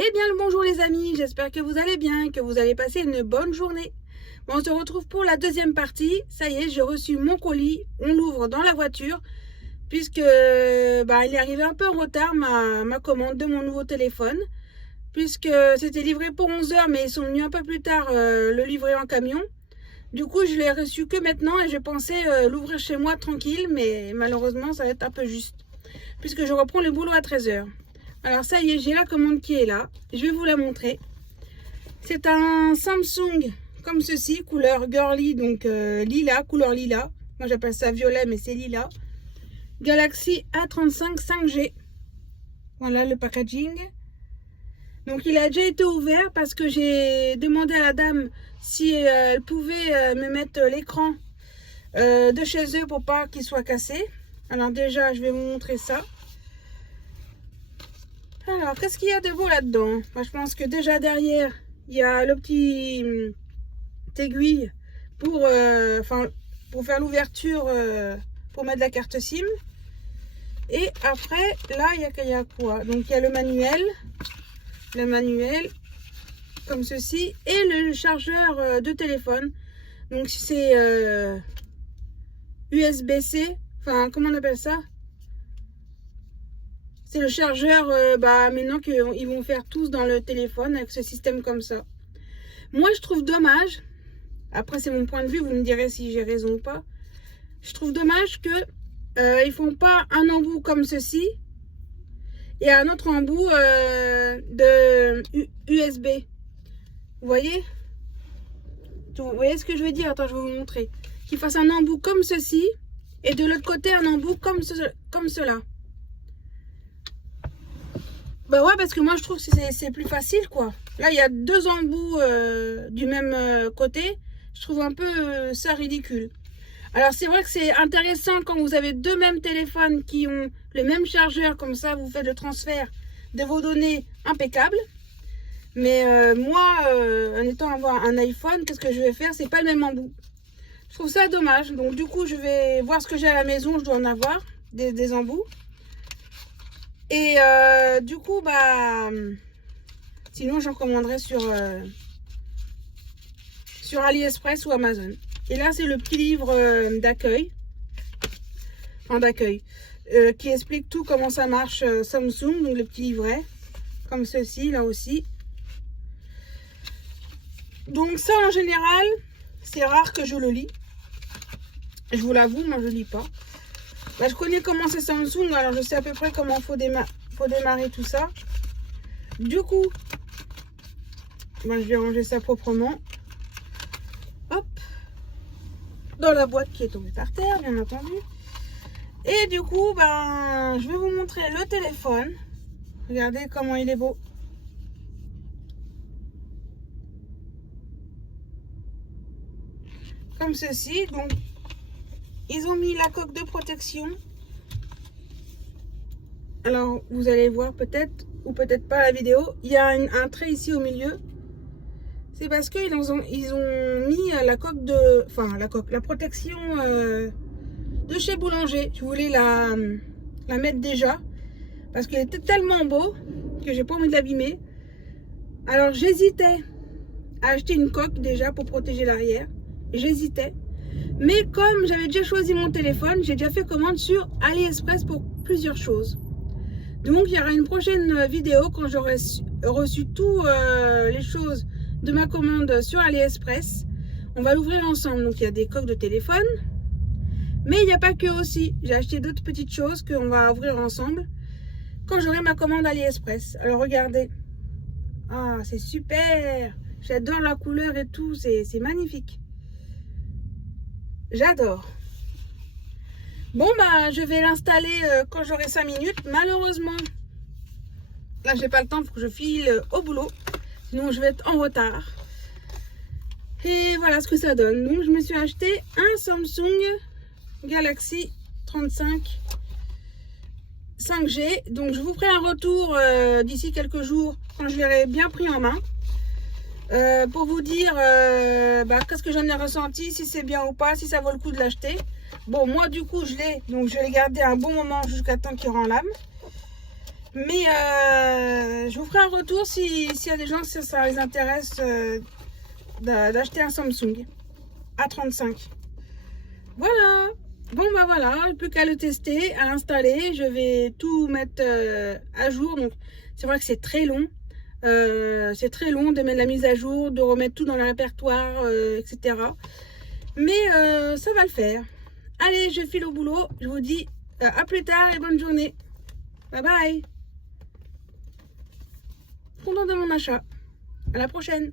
Eh bien le bonjour les amis, j'espère que vous allez bien, que vous allez passer une bonne journée. Bon, on se retrouve pour la deuxième partie. Ça y est, j'ai reçu mon colis, on l'ouvre dans la voiture puisque il est arrivé un peu en retard ma commande de mon nouveau téléphone puisque c'était livré pour 11 h mais ils sont venus un peu plus tard le livrer en camion. Du coup, je l'ai reçu que maintenant et je pensais l'ouvrir chez moi tranquille, mais malheureusement ça va être un peu juste puisque je reprends le boulot à 13 h. Alors ça y est, j'ai la commande qui est là. Je vais vous la montrer. C'est un Samsung comme ceci, couleur girly, donc lilas, couleur lilas. Moi j'appelle ça violet, mais c'est lilas. Galaxy A35 5G. Voilà le packaging. Donc il a déjà été ouvert parce que j'ai demandé à la dame si elle pouvait me mettre l'écran de chez eux pour pas qu'il soit cassé. Alors déjà, je vais vous montrer ça. Alors, qu'est-ce qu'il y a de beau là-dedans? Moi, je pense que déjà derrière, il y a le petit aiguille pour faire l'ouverture, pour mettre la carte SIM. Et après, là, il y a quoi? Donc, il y a le manuel, comme ceci, et le chargeur de téléphone. Donc, c'est USB-C, enfin, comment on appelle ça? C'est le chargeur maintenant qu'ils vont faire tous dans le téléphone avec ce système comme ça. Moi, je trouve dommage, après c'est mon point de vue, vous me direz si j'ai raison ou pas. Je trouve dommage que ils font pas un embout comme ceci et un autre embout de USB. Vous voyez? Vous voyez ce que je veux dire? Attends, je vais vous montrer. Qu'ils fassent un embout comme ceci et de l'autre côté un embout comme cela. Bah ouais, parce que moi je trouve que c'est plus facile quoi. Là il y a deux embouts du même côté. Je trouve un peu ça ridicule. Alors c'est vrai que c'est intéressant quand vous avez deux mêmes téléphones qui ont le même chargeur. Comme ça vous faites le transfert de vos données impeccable. Mais moi en étant avoir un iPhone, qu'est-ce que je vais faire? C'est pas le même embout. Je trouve ça dommage. Donc du coup je vais voir ce que j'ai à la maison. Je dois en avoir des embouts. Et du coup, sinon j'en commanderai sur AliExpress ou Amazon. Et là, c'est le petit livre d'accueil, qui explique tout comment ça marche Samsung, donc le petit livret, comme ceci, là aussi. Donc ça, en général, c'est rare que je le lis. Je vous l'avoue, moi je lis pas. Je connais comment c'est Samsung, alors je sais à peu près comment faut démarrer tout ça. Du coup, je vais ranger ça proprement. Hop. Dans la boîte qui est tombée par terre, bien entendu. Et du coup, je vais vous montrer le téléphone. Regardez comment il est beau. Comme ceci, donc. Ils ont mis la coque de protection. Alors, vous allez voir peut-être, ou peut-être pas la vidéo. Il y a un trait ici au milieu. C'est parce qu'ils ont mis la coque de... Enfin, la protection de chez Boulanger. Je voulais la mettre déjà. Parce qu'il était tellement beau que j'ai pas envie de l'abîmer. Alors, j'hésitais à acheter une coque déjà pour protéger l'arrière. J'hésitais. Mais comme j'avais déjà choisi mon téléphone, j'ai déjà fait commande sur AliExpress pour plusieurs choses. Donc il y aura une prochaine vidéo quand j'aurai reçu toutes les choses de ma commande sur AliExpress. On va l'ouvrir ensemble. Donc il y a des coques de téléphone. Mais il n'y a pas que aussi. J'ai acheté d'autres petites choses qu'on va ouvrir ensemble quand j'aurai ma commande AliExpress. Alors regardez. Ah, c'est super. J'adore la couleur et tout. C'est magnifique. J'adore. Bon, je vais l'installer quand j'aurai 5 minutes. Malheureusement, là, j'ai pas le temps. Il faut que je file au boulot. Sinon, je vais être en retard. Et voilà ce que ça donne. Donc, je me suis acheté un Samsung Galaxy 35 5G. Donc, je vous ferai un retour d'ici quelques jours quand je l'aurai bien pris en main. Pour vous dire qu'est-ce que j'en ai ressenti, si c'est bien ou pas, si ça vaut le coup de l'acheter. Bon, moi du coup je l'ai, donc je vais le garder un bon moment jusqu'à temps qu'il rend l'âme. Mais je vous ferai un retour s'il y a des gens, si ça les intéresse d'acheter un Samsung A35. Voilà. Bon bah voilà, plus qu'à le tester, à l'installer. Je vais tout mettre à jour. Donc c'est vrai que c'est très long. C'est très long de mettre la mise à jour, de remettre tout dans le répertoire, etc. Mais ça va le faire. Allez, je file au boulot. Je vous dis à plus tard et bonne journée. Bye bye. Content de mon achat. À la prochaine.